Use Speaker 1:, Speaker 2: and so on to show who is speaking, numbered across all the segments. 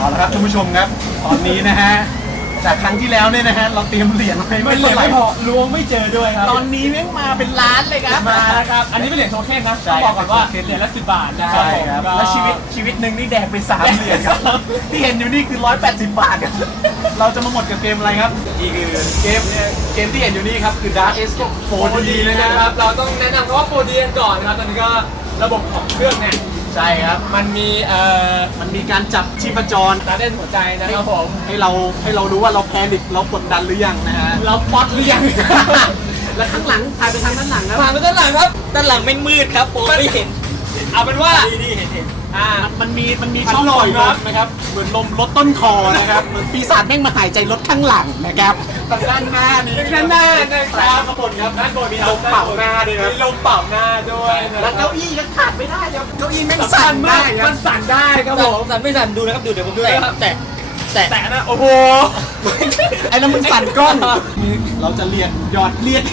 Speaker 1: เอาละครับท่านผู้ชมครับ ตอนนี้นะฮะ จากครั้งที่แล้วเนี่ยนะฮะ เราเตรียมเหรียญไว้
Speaker 2: ไม่
Speaker 1: ไม่
Speaker 2: เหลื
Speaker 1: เท่า
Speaker 2: อ
Speaker 1: ไหร่
Speaker 2: ไม่พอล้วงไม่เจอด้วยครับ
Speaker 1: ตอนนี้แม่งมาเป็นล้านเลยครับ
Speaker 2: มาครับ อันนี้เป็นเหรียญโทเค็นนะ
Speaker 1: ใช่
Speaker 2: ต้องบอกก่อนว่า
Speaker 1: เป็นโทเค็น
Speaker 2: เหรียญละสิบบาทนะครั
Speaker 1: ใช่ครับ
Speaker 2: ผม
Speaker 1: แล้วชีวิตชีวิตหนึ่งนี่แดกไปสามเหรียญครับ ที่เห็นอยู่นี่คือ 180 บาทครับ เราจะมาหมดกับเกมอะไรครับนี่คือเกมเกมที่เห็นอยู่นี่ครับคือ Dark Escape
Speaker 2: 4D
Speaker 1: 4D
Speaker 2: เลย
Speaker 1: นะ
Speaker 2: นะ
Speaker 1: ค
Speaker 2: ค
Speaker 1: รั
Speaker 2: รับ บ เราต้องแนะนำคำว่า 4D กันก่อนนะครับตอนนี้ก็ระบบของเครื่องเนี่ย
Speaker 1: ใช่ครับ
Speaker 2: มันมีเอ่อ
Speaker 1: มันมีการจับชีพจร
Speaker 2: การเต้นหัวใจนะครับผม
Speaker 1: ให้เราให้เรารู้ว่าเราแพนิคเรากดดันหรือยังนะฮะ
Speaker 2: เราป๊อตหรือยัง
Speaker 1: แล้วข้างหลังถ่ายไปทางด้านหลังนะ
Speaker 3: ผ่านไปด้านหลังครับด้านหลังไม่มืดครับผมไม่เห็น
Speaker 2: เอาเป็นว่า
Speaker 3: นี่นี่เห็นเห็น
Speaker 2: อ่า
Speaker 1: มันมีมันมี
Speaker 2: พัด
Speaker 1: ช่อง
Speaker 2: ลม
Speaker 1: ปล่อยล
Speaker 2: ครับ
Speaker 1: มนะครับ เหมือนลมลดต้นคอนะครับเหมือนปีศาจแม่งมาหายใจลดข้างหลังนะครับ ทางด้านหน้านี้
Speaker 2: ด้านหน้านะครับ
Speaker 1: ข้างบนครับ
Speaker 2: ด้านบนมี
Speaker 1: ลมเป่าหน้าด้วยครับ
Speaker 2: มีลมเป่าหน้าด้วยนะ
Speaker 1: แล้ว
Speaker 2: ครั
Speaker 1: เก้า
Speaker 2: บ
Speaker 1: อี้ก็ขาดไม่ได้ครับเก้าอี้แม่ง
Speaker 2: สั่
Speaker 1: สั่
Speaker 2: น
Speaker 1: น
Speaker 2: มาก
Speaker 1: ได้ค
Speaker 2: มั
Speaker 1: รับ
Speaker 2: นสั่นได้ครับผม
Speaker 3: สั่นไม่สั่นดูนะครับดูเดี๋ยวผม
Speaker 2: ดู
Speaker 3: แตะ
Speaker 2: นะครับ
Speaker 3: แตะแตะ
Speaker 2: แต่นะโอ้โห
Speaker 1: ไอ้นั่นมึงสั่นกล้อง เราจะเรียนหยอดเรียน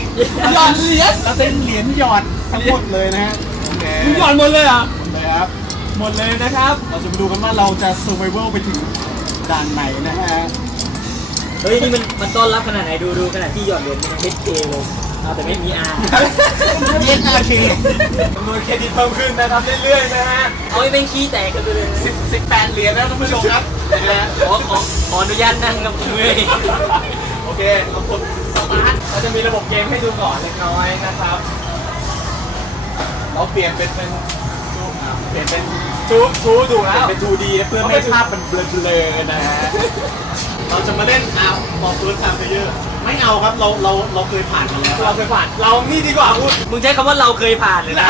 Speaker 1: หยอดเหรียญเราเป็นเหรียญหยอดทั้งหมดเลยนะฮะโอเค
Speaker 2: มึงหย่อนหมดเลยเหรอะ
Speaker 1: เลยครับ
Speaker 2: หมดเลยนะครับ
Speaker 1: เราจะมาดูกันว่าเราจะ survival ไปถึงด่านไหนนะฮะ
Speaker 3: เฮ้ยนี่มันมันต้อนรับขนาดไหนดูดูขนาดที่หยอดเหรียญมันเฮดเเลยเอาแต่ไม่มีอา
Speaker 1: เย็นอาเค
Speaker 2: จำนวนเครดิตเพิ่มขึ้นนะครับเรื่อยๆนะฮะ
Speaker 3: เอาให้เป็นขี้แตกกันไปเลย
Speaker 1: สิบสิบแปดเหรียญนะท่านผู้ชมครับนะฮะ
Speaker 3: ขอขอขออนุญาตนั่งกับมือ
Speaker 2: โอเคเรากดสตาร์ทเราจะมีระบบเกมให้ดูก่อนเล็กน้อยนะครับ
Speaker 1: เราเปลี่ยนเป็นเป็นอ่า เปลี่ยนเป็น
Speaker 2: ชูชูดูแล้ว
Speaker 1: เป็น 2D นะเพื่อไม่ให้ภาพมันเบลอๆนะฮะ เราจะมาเล่นเอาฟอร์ฟูดทามเพเยอร์ไม่เอาครับเราเราเราเคยผ่านมาแล้ว
Speaker 2: เราเคยผ่าน เรานี่ดีกว่าคุณ
Speaker 3: มึงใช้คำว่าเราเคยผ่านเลยนะ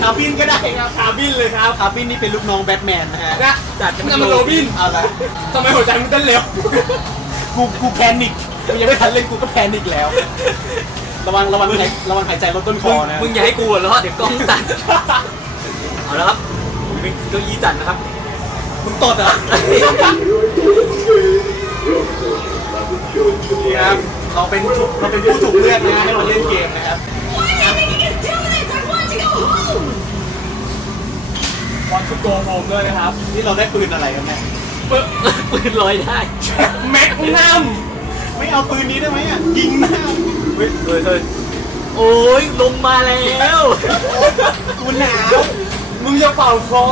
Speaker 1: คาบินก็ได้ครับ
Speaker 2: คาบินเลยครับ
Speaker 1: คาบินนี่เป็นลูกน้องแบทแมนนะฮะ
Speaker 2: นะ
Speaker 3: จัดจะ
Speaker 2: นั่
Speaker 3: มันน
Speaker 2: มันโรบิน
Speaker 1: เอาละ
Speaker 2: ทำไมหัวใจมึงเต้นเร็ว
Speaker 1: กูกูแพนิคกูยังไม่ทันเล่นกูก็แพนิคแล้ว ระวังระวังหายระวังหายใจลดต้นค
Speaker 3: มึ
Speaker 1: องนะ
Speaker 3: มึงอย่าให้กูหัวเราะเดี๋ยวกล้องสั่น เอาละครับผมเป็นเก้าอี้สั่นนะครับ
Speaker 1: มึงตดเหรอนี่ครับเราเป็นเราเป็นผู้ถูกเลือกนะให้มาเล่นเกมนะครับ
Speaker 4: Why didn't you just do this? I want to go home!
Speaker 2: วอนชุดโกงโฮมด้วยนะครับ
Speaker 1: นี่เราได้ปืนอะไรกันเนี่ย
Speaker 2: ปึ๊บ
Speaker 3: ปืนลอยได้
Speaker 2: แม็กนัม
Speaker 1: ไม่เอาปืนนี้ได้ไหมอะยิงหน้า
Speaker 3: เฮ้ยเฮ้ยเฮ้ยโอ้ยลงมาแล้ว
Speaker 1: กูหนาว
Speaker 2: มึงจะเป่าคอ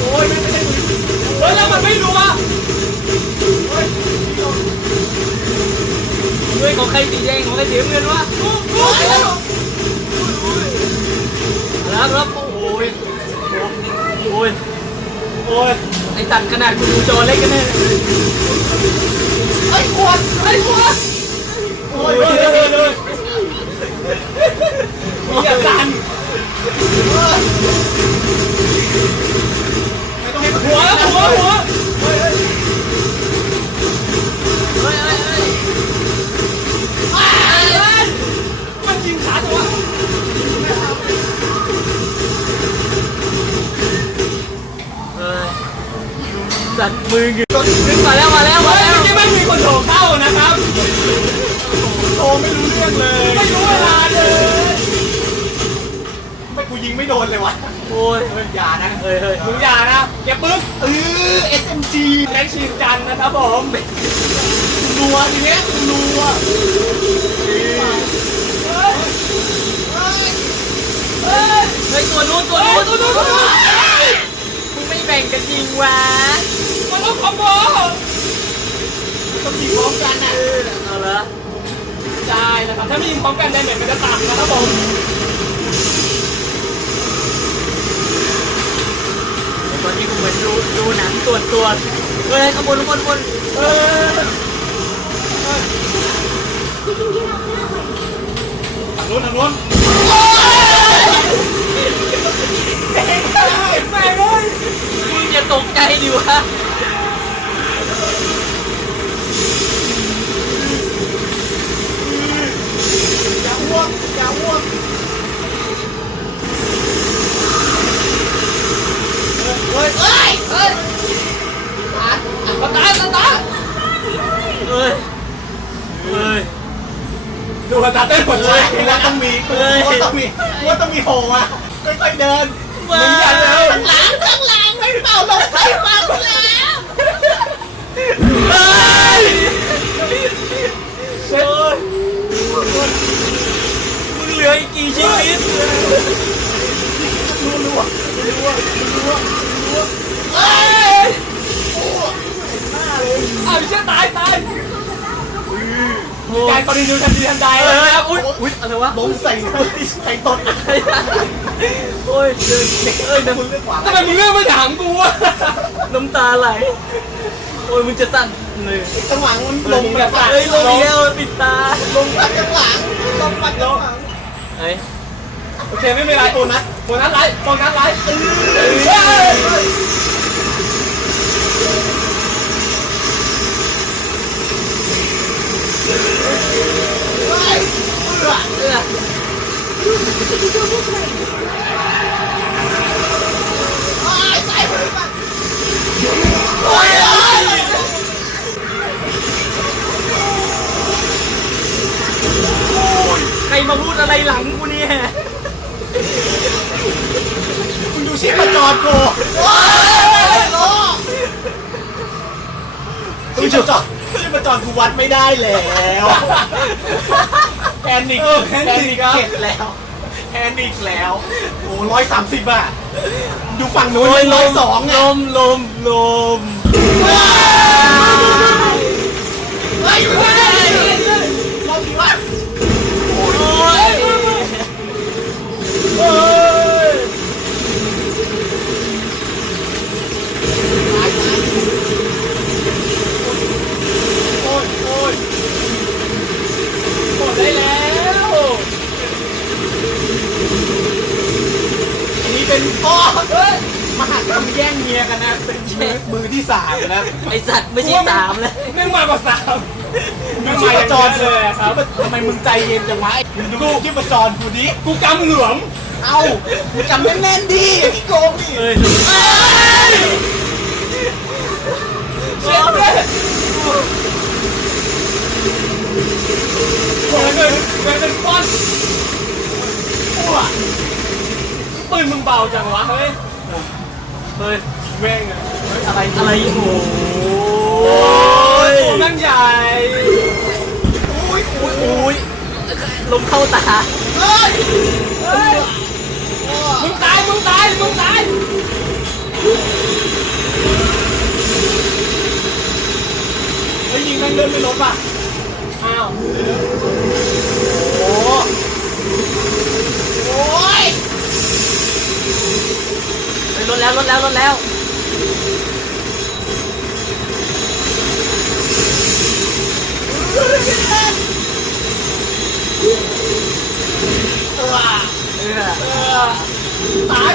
Speaker 2: โอ้ยไม่ไม่ใช่มึงเฮ้ยแล้วมันไม่รู้อะ
Speaker 3: เฮ้ยของใครสีแดงของใครสีน้ำเงินวะแล้วครับโอ้ยโอ้ย
Speaker 2: โอ้ย
Speaker 3: ไอสัตว์ขนาดกูดูจอเล็กกันแน่
Speaker 2: ไอ้ขวดไอ้ขวด อยเลยมีอาการ
Speaker 1: ไม่ต้องให้
Speaker 2: หัวหัวหัวมันยิงขาตัว
Speaker 3: เฮ้ยสัตว์มือเงือกมาแล้วมาแล้วมา
Speaker 2: รื่
Speaker 1: องเลย
Speaker 2: ไม่รู้เวลาเลย
Speaker 1: ไม่กูยิงไม่โดนเลยวะ
Speaker 3: โอ้ย
Speaker 1: เฮ้ยอย่านะ
Speaker 3: เฮ้ยเฮ้ย
Speaker 2: มึงอย่านะเก็บปึ๊บ
Speaker 1: เออ SMG
Speaker 2: แจ็คชินจันนะครับผม
Speaker 1: นัวทีเนี้ยนัว
Speaker 3: เฮ้ยตัวนู้นตัวนู้นตัวนู้นมึงไม่แบ่งกันจริงวะ
Speaker 2: มันต้องคอมโบ
Speaker 1: ต้องยิงพร้อมกันนะ
Speaker 3: เอาละ
Speaker 2: ใช่นะครับถ้ามีพร้อมกันได้เนี่ยมันจะต่างนะครับผม
Speaker 3: ตอนนี้กูเหมือนดูดูหนังตรวจตรวจเฮ้ยขบวนขบวนขบวน
Speaker 2: เออทางนู้นทางนู้นแม่งเลย
Speaker 3: มึงอย่าตกใจดิวะ
Speaker 1: อย่าอ้วกอย่าอ้วก
Speaker 2: เฮ้ยเฮ้ยเฮ้ยสตาร์ทสตาร์ท
Speaker 3: เฮ้ยเฮ้ย
Speaker 2: ดูสตาร์ทเต้นหมดเลย
Speaker 1: ระงับ ต้องมีกูว่าต้องมี กูว่าต้องมีโผล่มาค่อยๆเดิน
Speaker 3: มา
Speaker 1: หนึ่งอย่าเลย
Speaker 4: หลังข้างหลังไม่เป่าลงไปเป่าแล้ว
Speaker 3: เฮ้ย
Speaker 1: เช็ด
Speaker 3: มึงเหลืออีกกี่ชีวิต
Speaker 1: รัวรัวรัวรัวรัว
Speaker 2: อ้าวไม่ใช่ตายตาย การกรณีดูทันทีทันใด
Speaker 3: เอ
Speaker 2: เลย
Speaker 3: ออุ้ยอุ้ยอะไรวะ
Speaker 1: ล้มใส่ใส่ตด
Speaker 3: โอ้ยเดินเอ้ยน้
Speaker 1: คุณเลือกขวา
Speaker 2: ทำไมมึงเลือกไม่ถามกูวะำ
Speaker 3: น้ำตาไหลโอ้ยมึงจะสั่นเลย
Speaker 1: จังหวะมันลงแบบ
Speaker 3: เอ้ยลงเดียวปิดตา
Speaker 1: ลงปัดจังหวะลงปัดจังหวะ
Speaker 3: เอ้ย
Speaker 2: โอเคไม่เป็นไร
Speaker 1: โบนัส
Speaker 2: โบนัสไลท์โบนัสไลท์
Speaker 3: ใครมาพูดอะไรหลังกูเนี่ย
Speaker 1: คุณดูชีพจรกูชีพจรชีพจรกูวัดไม่ได้แล้ว
Speaker 2: แพนิกแพนิกค
Speaker 1: เข็ดแล้วแพนิกแล้วโอ้ร้อยสามสิบอะดูฝั่งนู้นร้อยสอง
Speaker 3: ลมลมลม
Speaker 1: เฮ้ยเฮ้ยรอบนี้ว่า
Speaker 3: โอ้ย
Speaker 1: เฮ้ยโอ้ยโอ้ย
Speaker 2: หมดได้แล้ว
Speaker 1: อันนี้เป็นพ่อเฮ้ย มหากรรมแย่งเมียกันนะเป็นมือมือที่สามนะ
Speaker 3: ไอสัตว์ไม่ใช่สามเลย
Speaker 2: แม่งมากกว่าสาม
Speaker 1: ดู
Speaker 2: แม่ง
Speaker 1: ชี
Speaker 2: มา
Speaker 1: พ
Speaker 2: อย่าง
Speaker 1: จ
Speaker 2: เดี
Speaker 1: ร
Speaker 2: ยวเลยอะครับ
Speaker 1: ทำไมมึงใจเย็นจังวะมึงดูชีพจรกูดิ
Speaker 2: กูกำเหลือม
Speaker 1: เอ้ามึงจำแน่นๆดิพี่โกงดิ
Speaker 3: เอ้ย
Speaker 2: เช็ดเลยโอ้ยเงินเงินเป็นก้อนปืนมึงเบาจังวะเฮ้ย
Speaker 3: เฮ้ย
Speaker 2: แม่งอะ
Speaker 1: อะไร
Speaker 3: อะไรโอ้ย
Speaker 2: ตัวนั่งใหญ่
Speaker 1: อุ้ยอุ้ย
Speaker 3: อุ้ยลมเข้าตา
Speaker 1: เฮ้ย
Speaker 2: เฮ้ยมึงตายมึงตายมึงตายเฮ้ยยิงแม่งเลื่อนไม่ลบอะอ้าว
Speaker 1: โอ้โอ้ย
Speaker 3: เฮ้ย ลดแล้วลดแล้วลดแล้ว
Speaker 1: เออ
Speaker 3: เออ
Speaker 1: ตาย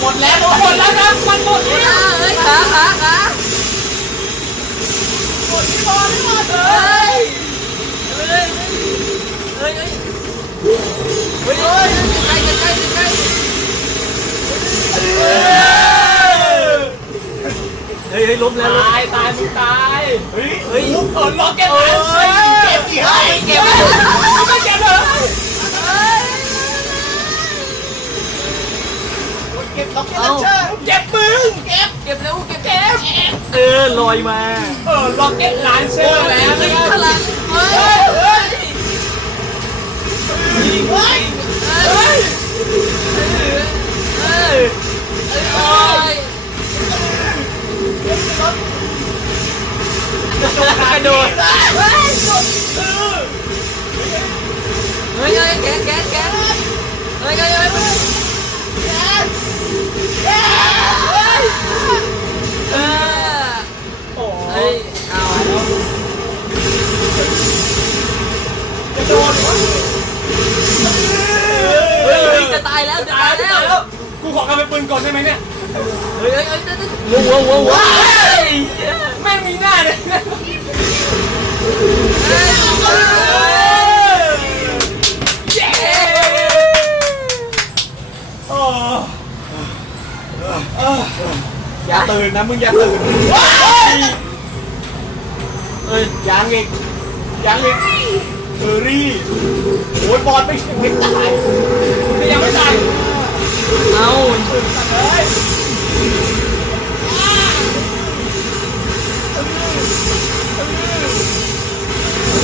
Speaker 1: หมดแล้ว
Speaker 2: หมดแล้วนะมันหมดแล้ว
Speaker 3: เฮ้ยขาขาขา
Speaker 1: หมดที่บอลที่บอลเลย
Speaker 3: เฮ้ยเฮ้ยเฮ้ยเฮ้ยเฮ้ยใกล้ เฮ้ยเฮ้ยล้มแล้วล้ม
Speaker 2: ตายตายมึงตาย
Speaker 1: เฮ้ย
Speaker 3: เฮ้ย
Speaker 2: เออล็อกเก็ต
Speaker 1: เอ้
Speaker 2: เลย
Speaker 1: ยเก็บดิเฮ้ย
Speaker 3: เก็บ
Speaker 2: ไม่เก็บเลย
Speaker 1: เก็บล็อกเก็ตลันเชอร์
Speaker 2: เก็บมึง
Speaker 3: เก็บเก็บแล้วเก็บเก็บเออลอยมา
Speaker 2: เออล็อกเก็ตลานเชอร์แล้ว
Speaker 3: เฮ้ย
Speaker 2: นะ
Speaker 3: พลังเฮ้ยเฮ้ย
Speaker 1: ยิงเฮ้ย
Speaker 3: เฮ้ยเฮ้ยเฮ้ย กระโดดเฮ้ยเฮ้ยแกะแกะแกะเฮ้ยเฮ้ยเฮ้ย
Speaker 2: นนะ
Speaker 1: มึงอย่าตื่น
Speaker 3: เฮ้ย
Speaker 1: ยังอีกยังอีกเออรี่อ้ยบอลไม่ไม่ตาย
Speaker 3: คือยังไม่ตายเอา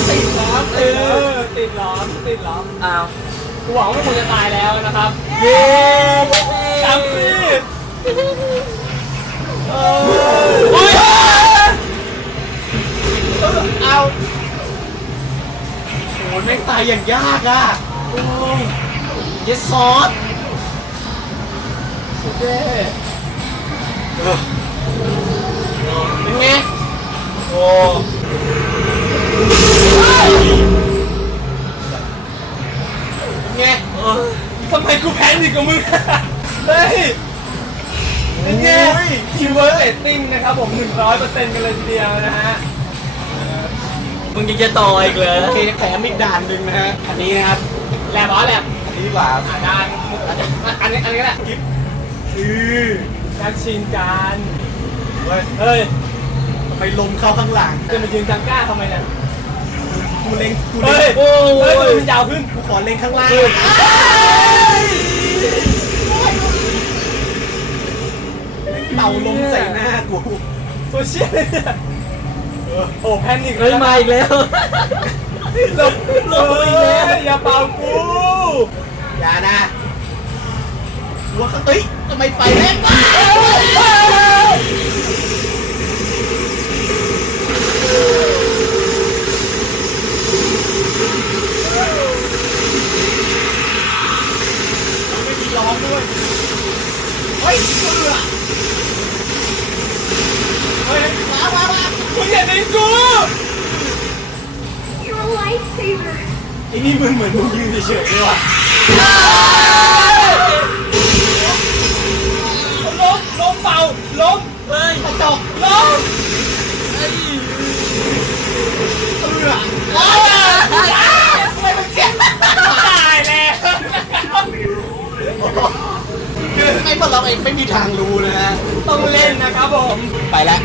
Speaker 2: ติดล้อมเออติดล้อมติดล้อม
Speaker 3: เอา
Speaker 2: กูหวังว่าคงจะตายแล้วนะครับ
Speaker 3: เย้
Speaker 2: จำสิ เออ
Speaker 3: อุ้ย
Speaker 1: เอาโอ้ยแม่งตายอย่างยากอะโอ้ยเยสซอสโอเคเออเป็นไงโอ้
Speaker 2: ไงทำไมกูแพ้อีกกับมึง เฮ้ย นไงทีเวิร์กเรตติ้งนะครับผม 100%กันเลยทีเดียวนะฮะ
Speaker 3: มึงยังจะต่ออีกเหรอ
Speaker 1: โอเคแถมอีกด่านหนึ่งนะฮะ อันนี้นะครับ
Speaker 2: แลบอสแลบ
Speaker 1: อันนี้ดีกว่า
Speaker 2: อ่าด้านอันนี้อันนี้ก็ได้กิฟต์
Speaker 1: อือ
Speaker 2: การชิงการ
Speaker 1: เฮ้ย
Speaker 2: เฮ้ย
Speaker 1: ทำไมลมเข้าข้างหลัง
Speaker 2: จะมายืนจังก้าทำไมเนี่ย
Speaker 1: กูเล็งกู
Speaker 2: เฮ้
Speaker 1: เล็
Speaker 2: ย
Speaker 1: ง
Speaker 2: โอ้ยมันยาวขึ้น
Speaker 1: กูขอเล็งข้างล่าง เต่าลมใส่หน้ากู
Speaker 2: ตัวเชี่ยเลยเนี่ยโอ้แพนิค
Speaker 3: เฮ้ยมาอีกแล้ว
Speaker 2: ลบลบอีกแล้ว อย่าเป่ากู
Speaker 1: อย่านะหัวข้างเอ้ยทำไมไฟแรงมาก
Speaker 2: ไม่มีล้อมด้วย
Speaker 1: เฮ้ยเบื่อ
Speaker 2: เฮ้ย
Speaker 1: มามามา
Speaker 2: มึงอย่าดึงกู
Speaker 4: You're a lifesaver.
Speaker 1: ไอ้นี่มึงเหมือนมึงยืนเฉยๆเล้
Speaker 2: มล้มเป่าล้ม
Speaker 3: เฮ้ย
Speaker 1: กระจก
Speaker 2: ล้ม
Speaker 1: เบื่อ
Speaker 2: ทำไมมึงเจ็บตายแล้ว
Speaker 1: ไอ้พวกเราเองไม่มีทางรู้นะฮะ
Speaker 2: ต้องเล่นนะครับผม
Speaker 1: ไปแล้ว